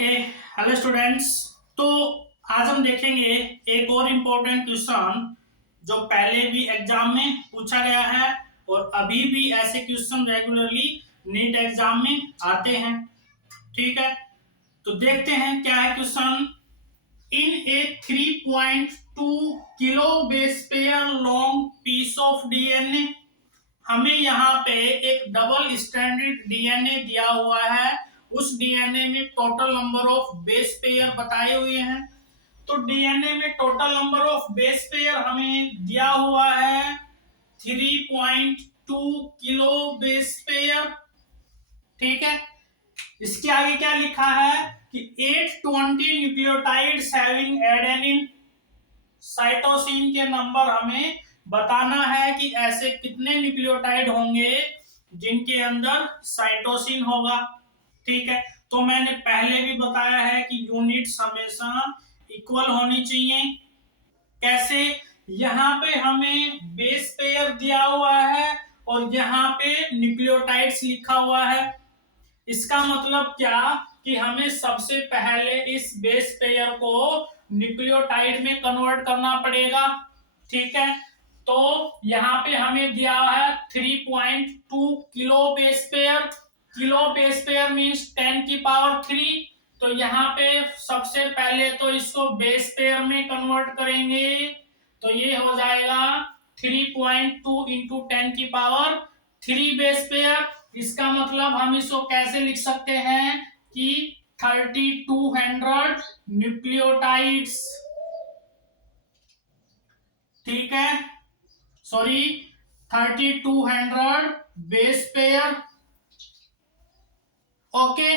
Okay. Hello students. तो आज हम देखेंगे एक और इम्पोर्टेंट क्वेश्चन जो पहले भी एग्जाम में पूछा गया है और अभी भी ऐसे क्वेश्चन रेगुलरली नीट एग्जाम में आते हैं। ठीक है, तो देखते हैं क्या है question. In a 3.2 kilo base pair long piece of DNA, हमें यहाँ पे एक डबल स्ट्रैंडेड डीएनए दिया हुआ है। उस डीएनए में total number of base pair बताए हुए हैं। तो डीएनए में total number of base pair हमें दिया हुआ है 3.2 किलो बेस पेयर। ठीक है, इसके आगे क्या लिखा है कि 820 न्यूक्लियोटाइड्स हैविंग एडेनिन। साइटोसिन के नंबर हमें बताना है कि ऐसे कितने न्यूक्लियोटाइड होंगे जिनके अंदर साइटोसिन होगा। ठीक है, तो मैंने पहले भी बताया है कि यूनिट्स हमेशा इक्वल होनी चाहिए। कैसे? यहाँ पे हमें बेस पेयर दिया हुआ है और यहाँ पे न्यूक्लियोटाइड्स लिखा हुआ है। इसका मतलब क्या कि हमें सबसे पहले इस बेस पेयर को न्यूक्लियोटाइड में कन्वर्ट करना पड़ेगा। ठीक है, तो यहाँ पे हमें दिया है 3.2 kilo base pair. Kilo base pair means 10 की पावर 3। तो यहाँ पे सबसे पहले तो इसको बेस पेयर में कन्वर्ट करेंगे, तो ये हो जाएगा 3.2 इंटू 10 की पावर 3 बेस पेयर। इसका मतलब हम इसको कैसे लिख सकते हैं कि 3200 न्यूक्लियोटाइड्स। ठीक है, sorry 3200 base pair. Okay,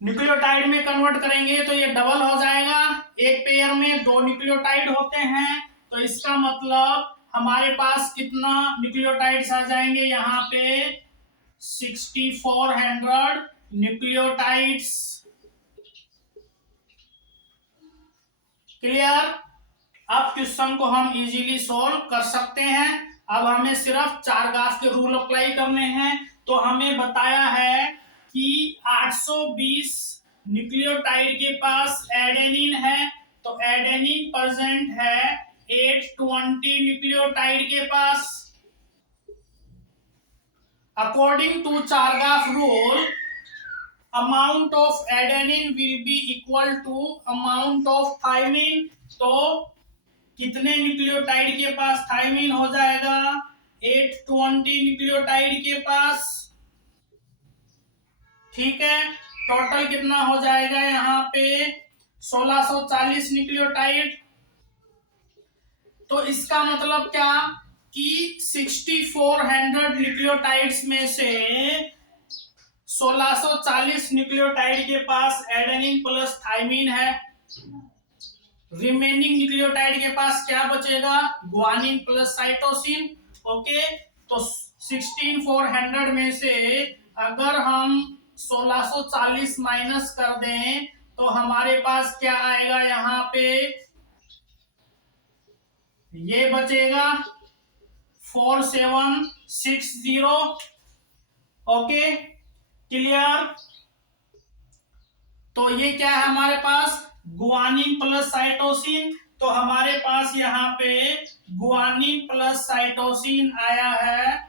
nucleotide में कन्वर्ट करेंगे तो ये डबल हो जाएगा। एक पेयर में 2 न्यूक्लियोटाइड होते हैं, तो इसका मतलब हमारे पास कितना न्यूक्लियोटाइड्स आ जाएंगे यहाँ पे 6400 न्यूक्लियोटाइड्स। क्लियर? अब क्वेश्चन को हम इजीली सॉल्व कर सकते हैं। अब हमें सिर्फ चारगाफ के रूल अप्लाई करने हैं। तो हमें बताया है कि 820 न्यूक्लियोटाइड के पास एडेनिन है, तो एडेनिन प्रेजेंट है 820 न्यूक्लियोटाइड के पास। According to Chargaff rule, amount of adenine will be equal to amount of thymine. तो कितने न्यूक्लियोटाइड के पास थायमिन हो जाएगा? 820 न्यूक्लियोटाइड के पास। ठीक है, टोटल कितना हो जाएगा यहाँ पे 1640 न्यूक्लियोटाइड। तो इसका मतलब क्या कि 6400 न्यूक्लियोटाइड्स में से 1640 न्यूक्लियोटाइड के पास एडेनिन प्लस थायमिन है। रिमेनिंग न्यूक्लियोटाइड के पास क्या बचेगा? Guanine plus cytosine. ओके, तो 16400 में से अगर हम 1640 माइनस कर दें तो हमारे पास क्या आएगा? यहाँ पे ये बचेगा 4760। Okay, clear? तो ये क्या है हमारे पास? Guanine plus cytosine. तो हमारे पास यहाँ पे गुआनिन प्लस साइटोसिन आया है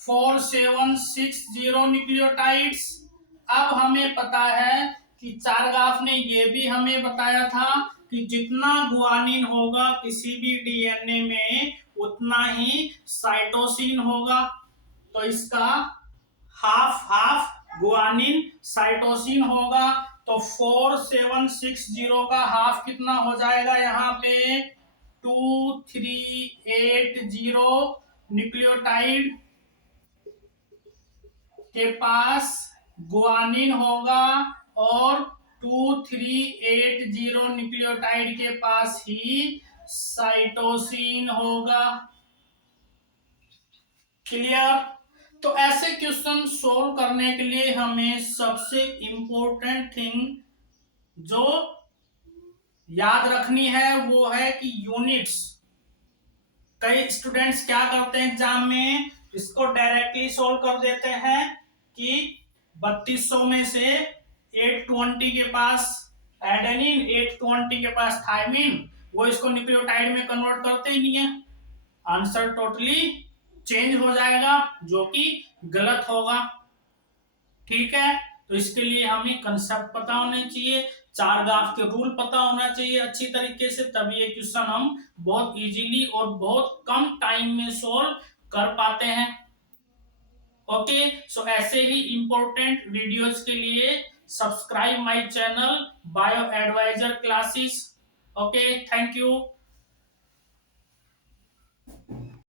4760 न्यूक्लियोटाइड्स। अब हमें पता है कि चारगाफ ने ये भी हमें बताया था कि जितना गुआनिन होगा किसी भी डीएनए में उतना ही साइटोसिन होगा। तो इसका हाफ हाफ गुआनिन साइटोसिन होगा। तो 4760 का हाफ कितना हो जाएगा? यहाँ पे 2380 न्यूक्लियोटाइड के पास गुआनिन होगा और 2380 न्यूक्लियोटाइड के पास ही साइटोसिन होगा। क्लियर? तो ऐसे क्वेश्चन सोल्व करने के लिए हमें सबसे इंपॉर्टेंट थिंग जो याद रखनी है वो है कि यूनिट्स। कई स्टूडेंट्स क्या करते हैं एग्जाम में, इसको डायरेक्टली सोल्व कर देते हैं कि 3200 में से 820 के पास एडेनिन, 820 के पास थायमिन, वो इसको न्यूक्लियोटाइड में कन्वर्ट करते ही नहीं है। आंसर टोटली चेंज हो जाएगा, जो कि गलत होगा। ठीक है, तो इसके लिए हमें कंसेप्ट पता होने चाहिए, चार ग्राफ के रूल पता होना चाहिए अच्छी तरीके से, तभी ये क्वेश्चन हम बहुत इजीली और बहुत कम टाइम में सोल्व कर पाते हैं। ओके, सो ऐसे ही इंपॉर्टेंट वीडियोस के लिए subscribe my channel bio advisor classes. Okay, thank you.